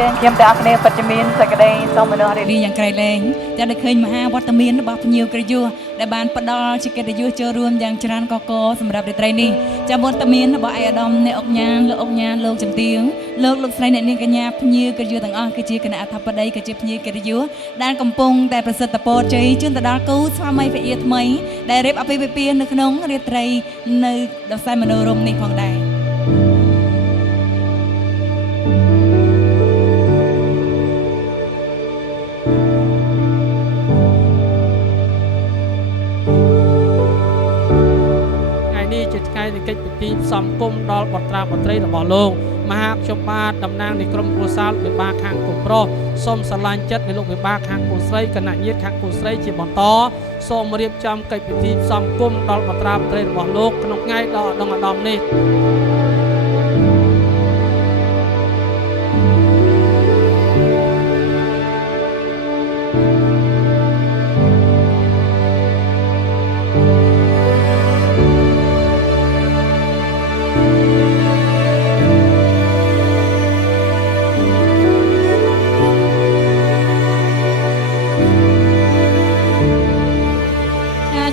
យើងខ្ញុំទាំងអស់គ្នាពិតជាមានសេចក្តីសូមអនុមោទនាយ៉ាងក្រៃលែងចាได้ឃើញមហាវត្តមានរបស់ភ្ញៀវកិត្តិយសដែលបានផ្ដល់ជាកិត្តិយសចូលរួមយ៉ាងច្រើនកកសម្រាប់រាត្រីនេះចាវត្តមានរបស់ឯកឧត្តមអ្នកអុកញ៉ាលោកអុកញ៉ាលោកជំទាវលោកស្រីអ្នកនាងកញ្ញាភ្ញៀវកិត្តិយសទាំងអស់គឺជាគណៈអធិបតីក៏ជាភ្ញៀវកិត្តិយសដែលកំពុងតែប្រសិទ្ធពរជ័យជូនទៅដល់គូស្វាមីភរិយាថ្មីដែលរៀបអាពាហ៍ពិពាហ៍នៅក្នុងរាត្រីនៅដ៏សែនមនោរម្យនេះផងដែរថ្ងៃនៃកិច្ចពិធីផ្សំគុំដល់បុត្រាបុត្រីរបស់លោកមហាខ្ញុំបាទតំណាងនៃក្រុមគ្រួសារលោកវិបាកខាងកូនប្រុសសូមស្រឡាញ់ចិត្តនៃលោកវិបាកខាងកូនស្រីគណៈញាតិខាងកូនស្រីជាបន្តសូមរៀបចំកិច្ចពិធីផ្សំគុំដល់បុត្រាបុត្រីរបស់លោកក្នុងថ្ងៃដ៏ឧត្តមឧត្តមនេះ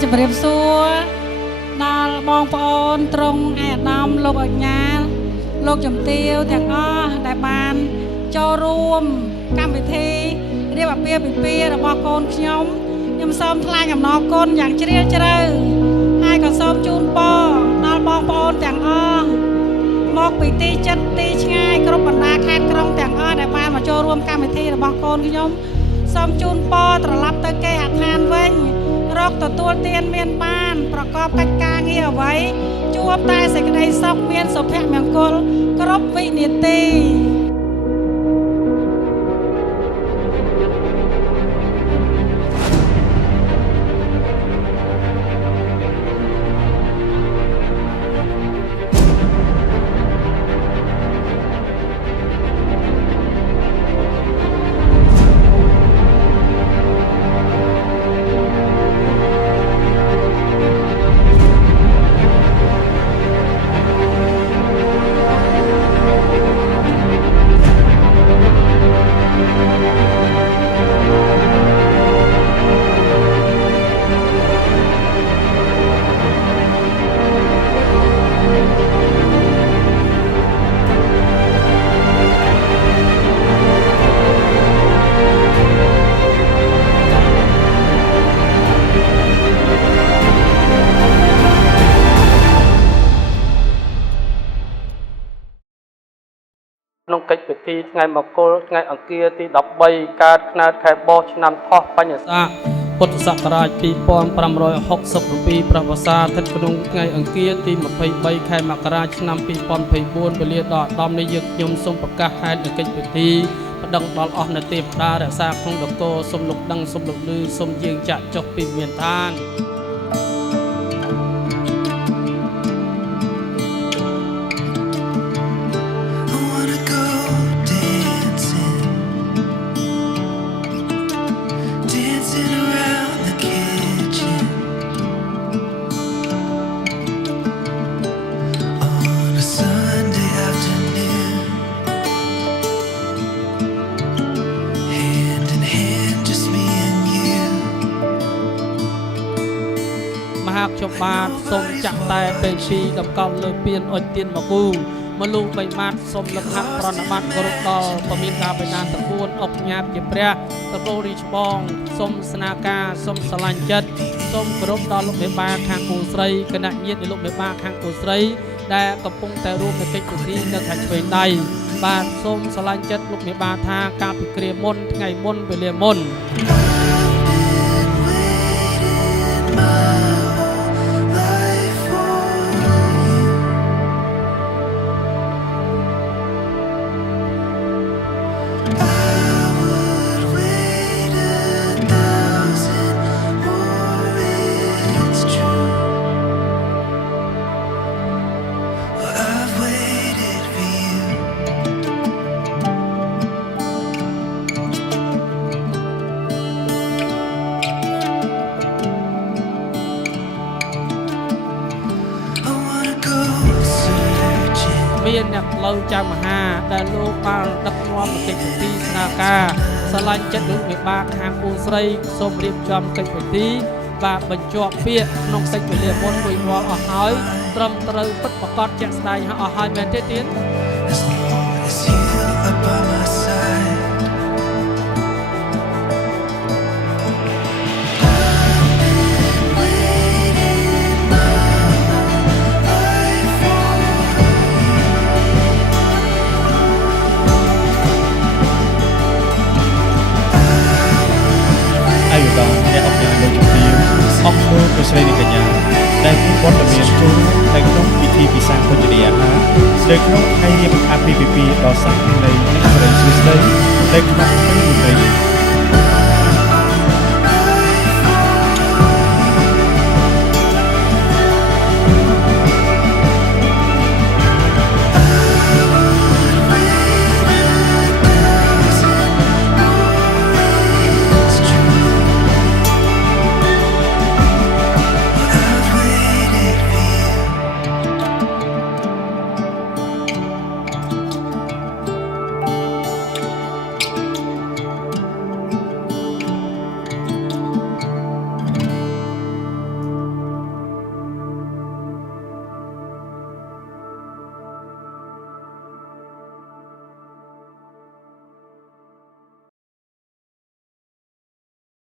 ជំរាបសួរដល់បងប្អូនត្រង់ឯកឧត្តមលោកអញ្ញា លោកជំទាវទាំងអស់ដែលបានចូលរួមកម្មវិធីរៀបអាពាហ៍ពិពាហ៍របស់កូនខ្ញុំសូមថ្លែងអំណរគុណយ៉ាងជ្រាលជ្រៅហើយក៏សូមជូនពរដល់បងប្អូនទាំងអស់មកពីទីជិតទីឆ្ងាយគ្រប់បណ្ដាខេត្តក្រុងទាំងអស់ដែលបានមកចូលរួមកម្មវិធីរបស់កូនខ្ញុំសូមជូនពរត្រឡប់ទៅគេហដ្ឋានវិញរកទទួលទានមានបានប្រកបកិច្ចការងារអ្វីជួបតែសេចក្តីសុខមានសុភមង្គលគ្រប់វិនាទីក្នុងកិច្ចពិធីថ្ងៃមង្គលថ្ងៃអង្គារទី13កើតខ្នាតខែបោះឆ្នាំថោះបញ្ញស័កពុទ្ធសករាជ2567ព្រះវស្សាស្ថិតក្នុងថ្ងៃអង្គារទី23ខែមករាឆ្នាំ2024វេលាដ៏ឧត្តមនេះយើងខ្ញុំសូមប្រកាសហេតុនៃកិច្ចពិធីប្តឹងដល់អស់នៅទេវតារក្សាក្នុងនគរសូមលោកដឹងសូមលោកឮសូមយើងចាក់ចុះពីមានឋានខ្ញុំបាទសូមចាក់តែពេលពីតម្កល់លើពៀនអុជទៀនមកគូមលូបីម៉ាត់សូមលំហាត់ប្រណិប័តគោរពដល់ពមានការបិតាតពួនអុកញ៉ាតជាព្រះតកូលរីច្បងសូមស្នាការសូមស្រឡាញ់ចិត្តសូមគោរពដល់លោកមេបាខាងគូស្រីគណៈញាតិនៃលោកមេបាខាងគូស្រីដែលកំពុងតែរួមនៅកិច្ចពិធីនៅខាងឆ្វេងដៃបាទសូមស្រឡាញ់ចិត្តលោកមេបាថាកាលពីគ្រាមុនថ្ងៃមុនវេលាមុន មានអ្នកផ្លូវចាំមហាដែលលោកបានដឹកនាំកិច្ចពិធីស្នាការស្រឡាញ់ចិត្តលោកវិបាកខាងពូស្រីសូមរៀបចំកិច្ចពិធីបាទបញ្ជាប់ពាក្យក្នុងកិច្ចវេលាមុនរួចរាល់អស់ហើយត្រឹមត្រូវពិតប្រាកដជាក់ស្ដែងអស់ហើយមែនទេទៀត As long as you're by my side. Ai được đón để học nhà đôi chục tiếng học mơ của sợi đi cả nhà đại cũng có tầm miền trung đại cũng bị thi bị sang con chơi hả đại cũng hay đi bằng APPP đó sang bên này những người Swiss đấy đại cũng không có người này